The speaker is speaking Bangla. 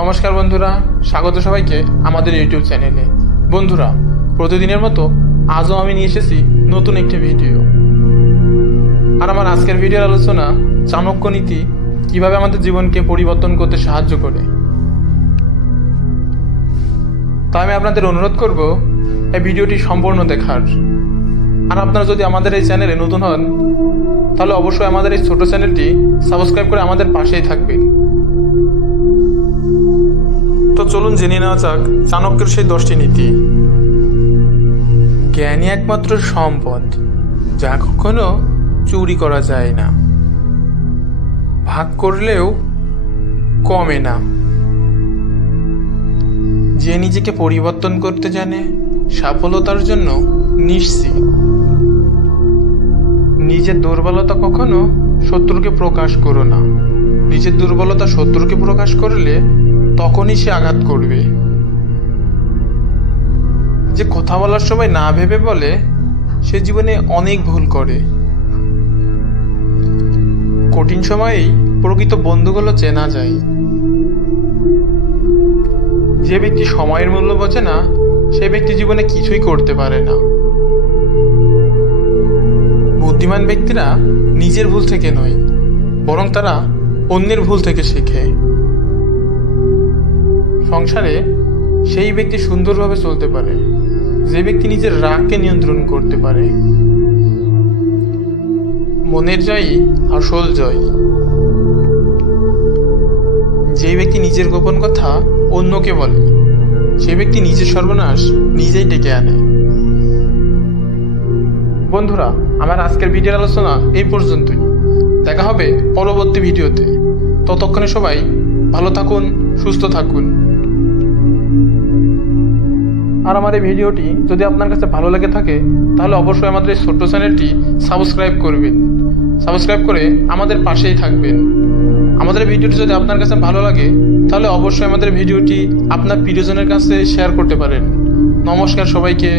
নমস্কার বন্ধুরা, স্বাগত সবাইকে আমাদের ইউটিউব চ্যানেলে। বন্ধুরা, প্রতিদিনের মতো আজও আমি নিয়ে এসেছি নতুন একটি ভিডিও। আর আমার আজকের ভিডিওর আলোচনা চাণক্য নীতি, কীভাবে আমাদের জীবনকে পরিবর্তন করতে সাহায্য করে। তাই আমি আপনাদের অনুরোধ করব, এই ভিডিওটি সম্পূর্ণ দেখার। আর আপনারা যদি আমাদের এই চ্যানেলে নতুন হন, তাহলে অবশ্যই আমাদের এই ছোট চ্যানেলটি সাবস্ক্রাইব করে আমাদের পাশেই থাকবেন। চলুন জেনে নেওয়া যাক চাণক্যের সেই দশটি নীতি। জ্ঞানই একমাত্র সম্পদ, যা কখনো চুরি করা যায় না। ভাগ করলেও কমে না। যে নিজেকে পরিবর্তন করতে জানে, সফলতার জন্য নিশ্চিত। নিজের দুর্বলতা কখনো শত্রুকে প্রকাশ করো না। নিজের দুর্বলতা শত্রুকে প্রকাশ করলে তখনই সে আঘাত করবে। যে কথা বলার সময় না ভেবে বলে, সে জীবনে অনেক ভুল করে। কঠিন সময়েই প্রকৃত বন্ধুগুলো চেনা যায়। যে ব্যক্তি সময়ের মূল্য বোঝে না, সে ব্যক্তি জীবনে কিছুই করতে পারে না। বুদ্ধিমান ব্যক্তিরা নিজের ভুল থেকে নয়, বরং তারা অন্যের ভুল থেকে শেখে। সংসারে সেই ব্যক্তি সুন্দরভাবে চলতে পারে। যে ব্যক্তি নিজের রাগকে নিয়ন্ত্রণ করতে পারে। মনের জয়ই আসল জয়। যে ব্যক্তি নিজের গোপন কথা অন্যকে বলে, সে ব্যক্তি নিজের সর্বনাশ নিজেই ডেকে আনে। বন্ধুরা, আমার আজকের ভিডিওর আলোচনা এই পর্যন্তই। দেখা হবে পরবর্তী ভিডিওতে। ততক্ষণে সবাই ভালো থাকুন, সুস্থ থাকুন। আর আমার এই ভিডিওটি যদি আপনার কাছে ভালো লেগে থাকে, তাহলে অবশ্যই আমাদের এই ছোট্ট চ্যানেলটি সাবস্ক্রাইব করবেন। সাবস্ক্রাইব করে আমাদের পাশেই থাকবেন। আমাদের ভিডিওটি যদি আপনার কাছে ভালো লাগে, তাহলে অবশ্যই আমাদের ভিডিওটি আপনার প্রিয়জনের কাছে শেয়ার করতে পারেন। নমস্কার সবাইকে।